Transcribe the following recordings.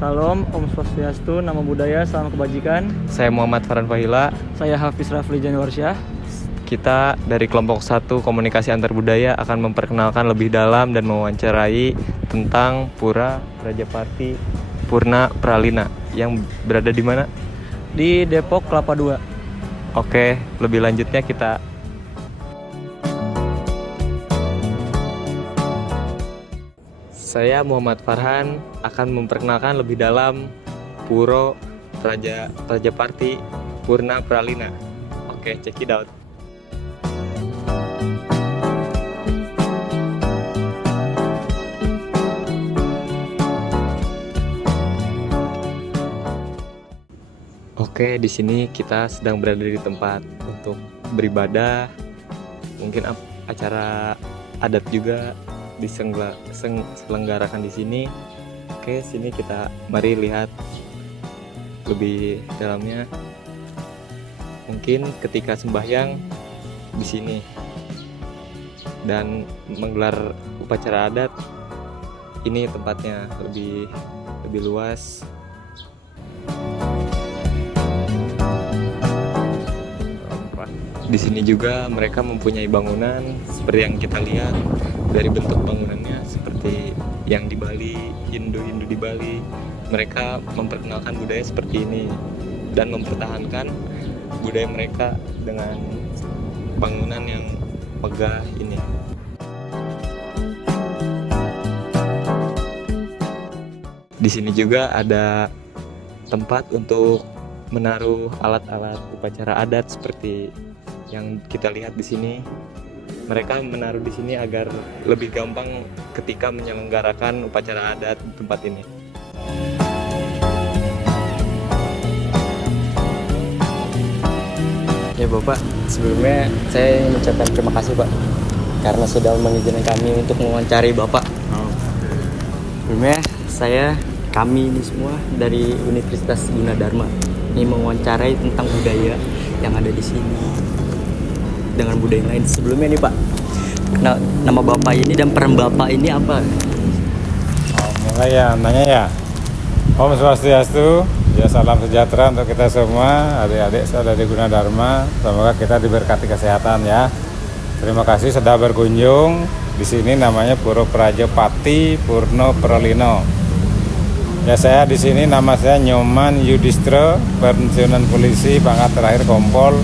Salam, Om Swastiastu, Nama Budaya, Salam Kebajikan. Saya Muhammad Farhan Fahila. Saya Hafiz Rafli Januarsyah. Kita dari kelompok 1 Komunikasi Antar Budaya akan memperkenalkan lebih dalam dan mewawancarai tentang Pura Rajapati Purna Pralina yang berada di mana? Di Depok, Kelapa II. Oke, lebih lanjutnya kita Saya Muhammad Farhan akan memperkenalkan lebih dalam Puro Rajapati Purna Pralina. Oke, check it out. Oke, di sini kita sedang berada di tempat untuk beribadah. Mungkin acara adat juga diselenggarakan di sini. Oke, sini kita mari lihat lebih dalamnya. Mungkin ketika sembahyang di sini dan menggelar upacara adat, ini tempatnya lebih luas. Di sini juga mereka mempunyai bangunan seperti yang kita lihat dari bentuk bangunannya seperti yang di Bali, Hindu di Bali. Mereka memperkenalkan budaya seperti ini dan mempertahankan budaya mereka dengan bangunan yang megah ini. Di sini juga ada tempat untuk menaruh alat-alat upacara adat seperti yang kita lihat di sini. Mereka menaruh di sini agar lebih gampang ketika menyelenggarakan upacara adat di tempat ini. Ya Bapak, sebelumnya saya ingin mengucapkan terima kasih Pak karena sudah mengizinkan kami untuk mewawancari Bapak. Sebelumnya kami ini semua dari Universitas Gunadarma ini mewawancarai tentang budaya yang ada di sini dengan budaya lain. Sebelumnya nih Pak, nama Bapak ini dan peran Bapak ini apa? Mulai ya, nanya ya. Om Swastiastu, ya salam sejahtera untuk kita semua, adik-adik saya dari Gunadarma. Semoga kita diberkati kesehatan ya. Terima kasih sudah berkunjung. Di sini namanya Puro Rajapati Purna Pralina. Ya, saya di sini nama saya Nyoman Yudhistira, pensiunan polisi pangkat terakhir Kompol.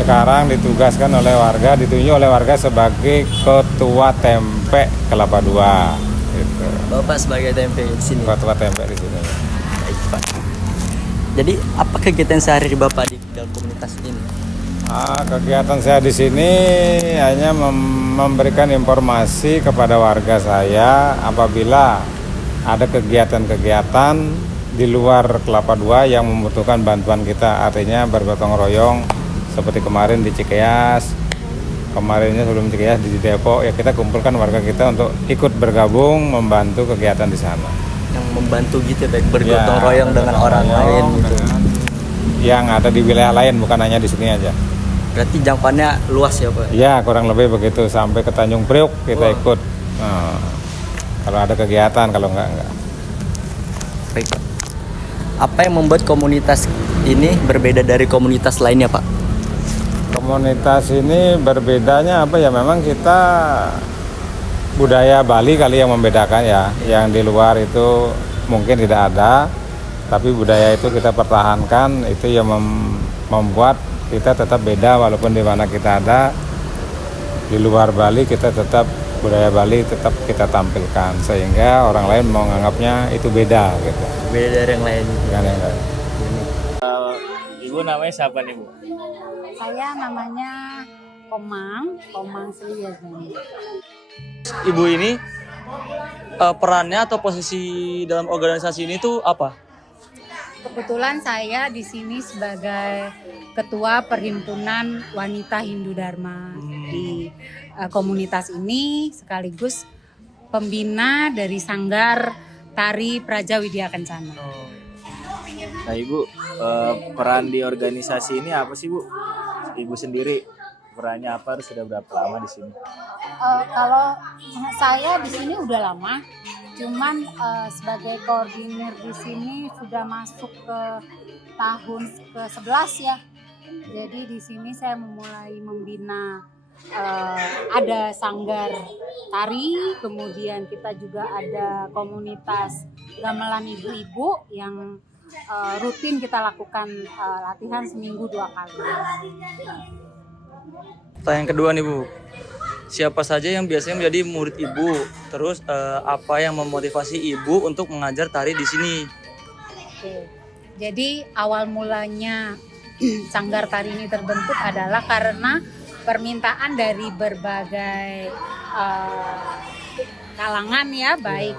Sekarang ditunjuk oleh warga sebagai ketua tempe Kelapa II. Gitu. Bapak sebagai tempe di sini. Ketua tempe di sini. Baik Pak. Jadi apa kegiatan sehari Bapak di dalam komunitas ini? Kegiatan saya di sini hanya memberikan informasi kepada warga saya apabila ada kegiatan-kegiatan di luar Kelapa II yang membutuhkan bantuan kita, artinya bergotong royong. Seperti kemarin di Cikeas, kemarinnya sebelum Cikeas di Depok, ya kita kumpulkan warga kita untuk ikut bergabung membantu kegiatan di sana. Yang membantu gitu, baik bergotong royong dengan orang lain gitu. Yang ada di wilayah lain, bukan hanya di sini aja. Berarti jangkauannya luas ya Pak? Ya, kurang lebih begitu, sampai ke Tanjung Priok kita ikut. Kalau ada kegiatan, kalau enggak. Baik Pak. Apa yang membuat komunitas ini berbeda dari komunitas lainnya Pak? Komunitas ini berbedanya apa ya, memang kita budaya Bali kali yang membedakan ya, yang di luar itu mungkin tidak ada, tapi budaya itu kita pertahankan, itu yang membuat kita tetap beda walaupun di mana kita ada. Di luar Bali kita tetap budaya Bali tetap kita tampilkan sehingga orang lain mau menganggapnya itu beda gitu. Beda dari yang lain. Ibu namanya siapa nih Bu? Saya namanya Komang Sri Yazmani. Ibu ini perannya atau posisi dalam organisasi ini tuh apa? Kebetulan saya di sini sebagai Ketua Perhimpunan Wanita Hindu Dharma di komunitas ini, sekaligus pembina dari Sanggar Tari Praja Widya Kencana. Nah Ibu, peran di organisasi ini apa sih Bu? Ibu sendiri perannya apa, sudah berapa lama di sini? Kalau saya di sini udah lama, Cuman sebagai koordinir di sini sudah masuk ke tahun ke-11 ya. Jadi di sini saya mulai membina ada sanggar tari, kemudian kita juga ada komunitas gamelan ibu-ibu yang rutin kita lakukan latihan seminggu 2 kali. Pertanyaan kedua nih Bu, siapa saja yang biasanya menjadi murid Ibu? Terus apa yang memotivasi Ibu untuk mengajar tari di sini? Oke. Jadi awal mulanya sanggar tari ini terbentuk adalah karena permintaan dari berbagai kalangan ya, baik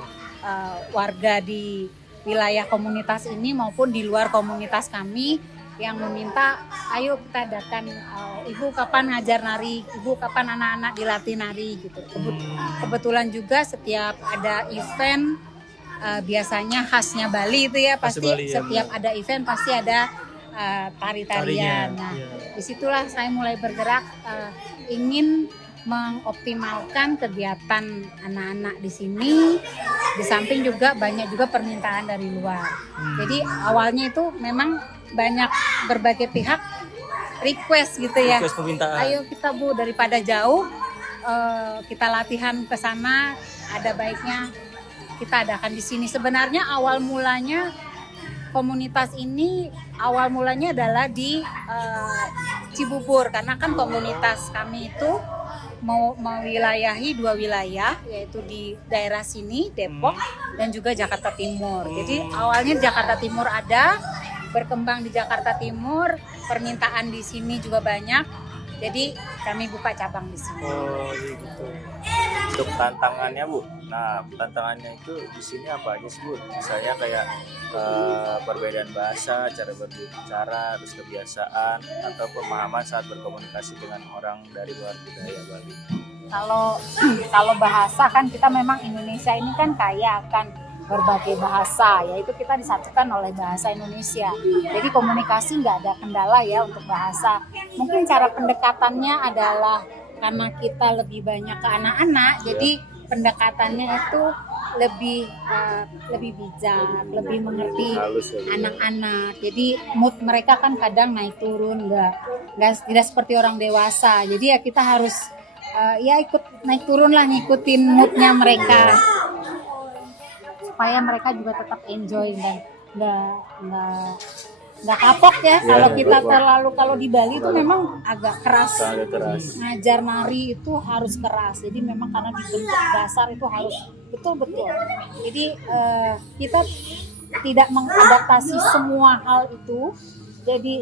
warga di wilayah komunitas ini maupun di luar komunitas kami yang meminta, ayo kita adakan, Ibu kapan ngajar nari, Ibu kapan anak-anak dilatih nari gitu. Kebetulan juga setiap ada event, biasanya khasnya Bali itu ya, pasti Bali, ya, setiap ada event pasti ada tari-tarian. Tarinya, Nah, iya. disitulah saya mulai bergerak, ingin mengoptimalkan kegiatan anak-anak di sini. Di samping juga banyak juga permintaan dari luar. Jadi awalnya itu memang banyak berbagai pihak request gitu ya. Request permintaan. Ayo kita Bu, daripada jauh kita latihan ke sana, ada baiknya kita adakan di sini. Sebenarnya awal mulanya komunitas ini adalah di Cibubur, karena kan komunitas kami itu mewilayahi 2 wilayah, yaitu di daerah sini Depok dan juga Jakarta Timur. Jadi awalnya Jakarta Timur ada, berkembang di Jakarta Timur, permintaan di sini juga banyak. Jadi kami buka cabang di sini. Oh gitu. Untuk tantangannya Bu, nah tantangannya itu di sini apa aja sih Bu? Misalnya kayak perbedaan bahasa, cara berbicara, terus kebiasaan atau pemahaman saat berkomunikasi dengan orang dari luar budaya Bali. Kalau bahasa kan kita memang Indonesia ini kan kaya akan berbagai bahasa, yaitu kita disatukan oleh bahasa Indonesia. Jadi komunikasi nggak ada kendala ya untuk bahasa. Mungkin cara pendekatannya adalah karena kita lebih banyak ke anak-anak, jadi pendekatannya itu lebih bijak, lebih mengerti anak-anak. Jadi mood mereka kan kadang naik turun, tidak seperti orang dewasa. Jadi ya kita harus ya ikut naik turun lah, ngikutin moodnya mereka supaya mereka juga tetap enjoy dan nggak kapok ya. Kalau kita kalau di Bali itu memang agak keras. Ngajar nari itu harus keras. Jadi memang karena dibentuk dasar itu harus betul-betul. Jadi kita tidak mengadaptasi semua hal itu. Jadi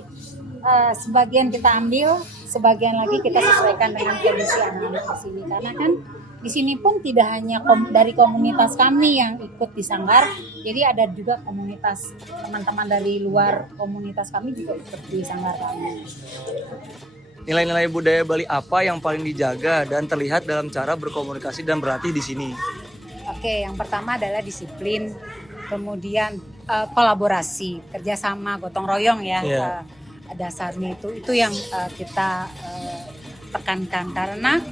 sebagian kita ambil, sebagian lagi kita sesuaikan dengan kondisi anak-anak di sini. Karena kan di sini pun tidak hanya dari komunitas kami yang ikut di sanggar, jadi ada juga komunitas teman-teman dari luar komunitas kami juga ikut di sanggar kami. Nilai-nilai budaya Bali apa yang paling dijaga dan terlihat dalam cara berkomunikasi dan berlatih di sini? Oke, yang pertama adalah disiplin, kemudian kolaborasi, kerjasama, gotong royong ya. Yeah. Dasarnya itu yang kita tekankan, karena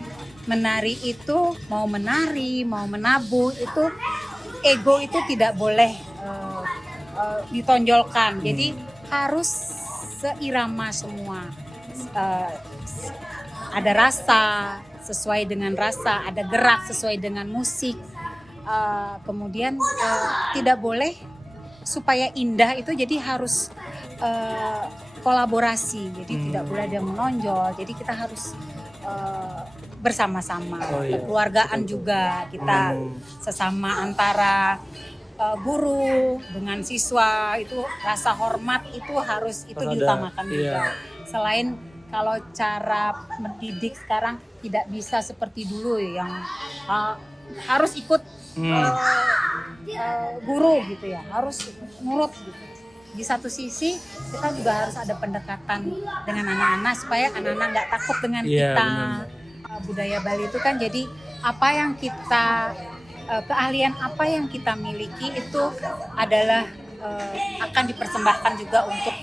menari itu mau menari, mau menabuh itu ego itu tidak boleh ditonjolkan. Jadi harus seirama semua. Ada rasa sesuai dengan rasa, ada gerak sesuai dengan musik. Kemudian tidak boleh, supaya indah itu jadi harus kolaborasi. Jadi tidak boleh ada menonjol. Jadi kita harus bersama-sama, kekeluargaan juga kita sesama antara guru dengan siswa, itu rasa hormat itu harus diutamakan juga. Selain kalau cara mendidik sekarang tidak bisa seperti dulu yang harus ikut guru gitu ya, harus nurut gitu. Di satu sisi kita juga harus ada pendekatan dengan anak-anak supaya anak-anak nggak takut dengan kita. Budaya Bali itu kan jadi apa yang kita keahlian apa yang kita miliki itu adalah akan dipersembahkan juga untuk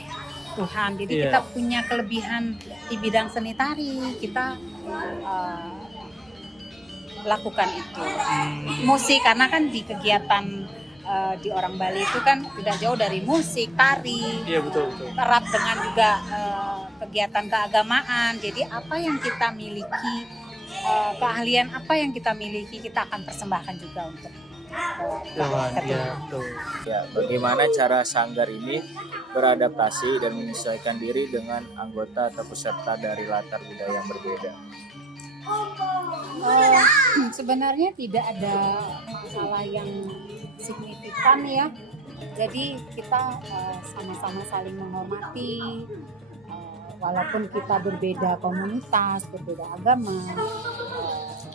Tuhan. Jadi kita punya kelebihan di bidang seni tari, kita lakukan itu. Musik, karena kan di kegiatan di orang Bali itu kan tidak jauh dari musik, tari, Iya betul. erat dengan juga kegiatan keagamaan. Jadi apa yang kita miliki, keahlian apa yang kita miliki, kita akan persembahkan juga untuk Betul. Ya, bagaimana cara sanggar ini beradaptasi dan menyesuaikan diri dengan anggota atau peserta dari latar budaya yang berbeda? Sebenarnya tidak ada masalah yang signifikan ya. Jadi kita sama-sama saling menghormati, walaupun kita berbeda komunitas, berbeda agama,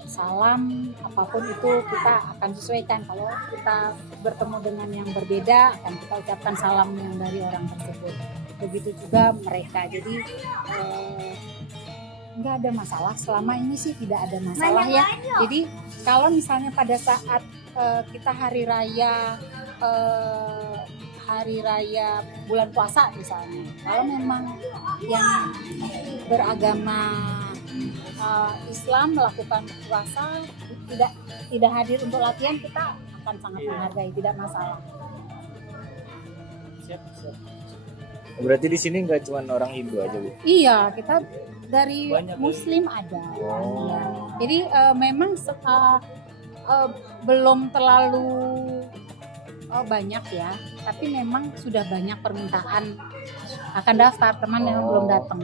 salam apapun itu kita akan sesuaikan. Kalau kita bertemu dengan yang berbeda, akan kita ucapkan salam yang dari orang tersebut. Begitu juga mereka. Jadi nggak ada masalah, selama ini sih tidak ada masalah ya. Jadi kalau misalnya pada saat kita hari raya bulan puasa misalnya, kalau memang yang beragama Islam melakukan puasa tidak hadir untuk latihan, kita akan sangat menghargai, tidak masalah. Siap. Berarti di sini nggak cuma orang Hindu aja, Bu? Iya, kita dari Banyak Muslim ada. Oh. Iya. Jadi memang belum terlalu banyak ya, tapi memang sudah banyak permintaan akan daftar, teman yang belum datang.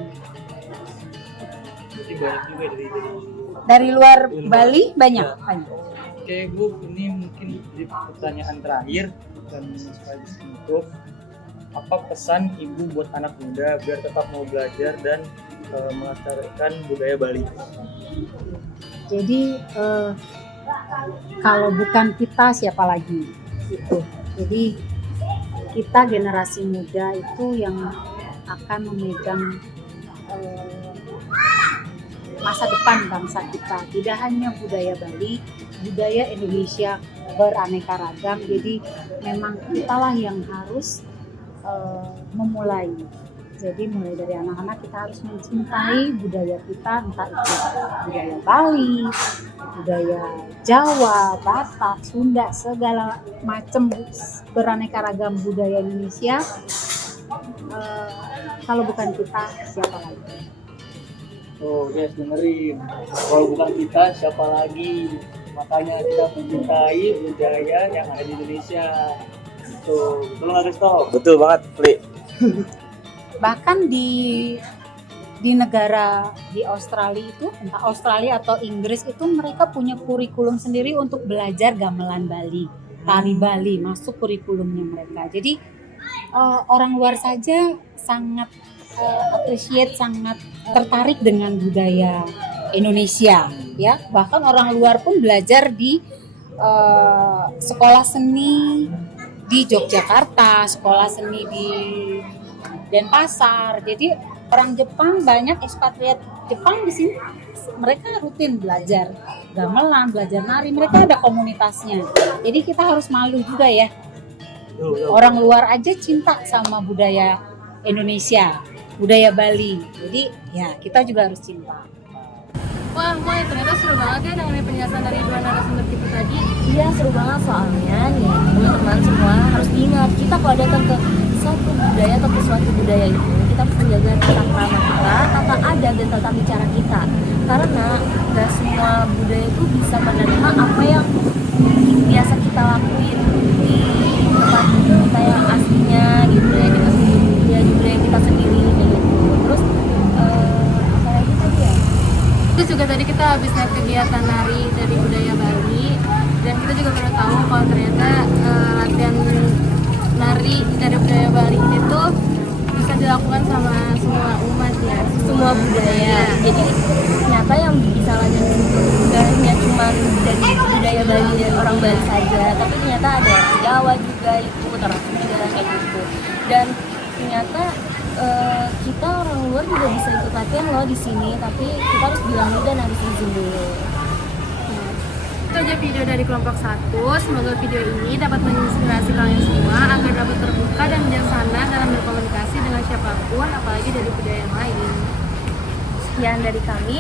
Jadi banyak juga Dari luar Dari luar. Bali banyak. Ya. Oke Bu, ini mungkin jadi pertanyaan terakhir dan sekaligus menutup. Apa pesan Ibu buat anak muda biar tetap mau belajar dan melestarikan budaya Bali? Jadi kalau bukan kita siapa lagi? Itu. Jadi kita generasi muda itu yang akan memegang masa depan bangsa kita. Tidak hanya budaya Bali, budaya Indonesia beraneka ragam. Jadi memang kitalah yang harus memulai. Jadi mulai dari anak-anak kita harus mencintai budaya kita, entah itu budaya Bali, budaya Jawa, Batak, Sunda, segala macam beraneka ragam budaya Indonesia. Kalau bukan kita, siapa lagi? Oh guys, dengerin. Kalau bukan kita, siapa lagi? Makanya kita mencintai budaya yang ada di Indonesia. Tuh, betul nggak Risto? Betul banget, Li. Bahkan di negara di Australia itu, entah Australia atau Inggris itu, mereka punya kurikulum sendiri untuk belajar gamelan Bali, tari Bali, masuk kurikulumnya mereka. Jadi orang luar saja sangat appreciate, sangat tertarik dengan budaya Indonesia ya. Bahkan orang luar pun belajar di sekolah seni di Yogyakarta, sekolah seni di Denpasar. Jadi orang Jepang, banyak ekspatriat Jepang di sini, mereka rutin belajar gamelan, belajar nari, mereka ada komunitasnya. Jadi kita harus malu juga ya. Orang luar aja cinta sama budaya Indonesia, budaya Bali. Jadi ya kita juga harus cinta. Wah, Moy, ternyata seru banget ya dengan penjelasan dari dua narasumber kita tadi. Iya, seru banget soalnya nih teman-teman semua harus diingat, kita kalau datang ke suatu budaya atau ke suatu budaya itu, kita harus menjaga tata krama kita, tata adat dan tata bicara kita. Karena gak semua budaya itu bisa menerima apa yang biasa kita lakuin di tempat kita yang aslinya, di budaya kita sendiri, budaya kita sendiri gitu. Terus apa lagi tadi ya? Terus juga tadi kita habis lihat kegiatan nari dari budaya Bali, dan kita juga baru tahu kalau ternyata latihan nari dari budaya Bali ini tuh bisa dilakukan sama semua umat ya, Semua budaya. Jadi ternyata yang bisa latihan itu bukan hanya cuma dari budaya Bali dan orang Bali saja, tapi ternyata ada Jawa juga itu, termasuk juga kayak gitu. Dan ternyata kita orang luar juga bisa ikut latihan loh di sini, tapi kita harus bilang dulu dan harus izin dulu. Itu aja video dari kelompok 1. Semoga video ini dapat menginspirasi kalian semua agar dapat terbuka dan bijaksana dalam berkomunikasi dengan siapapun, apalagi dari budaya yang lain. Sekian dari kami.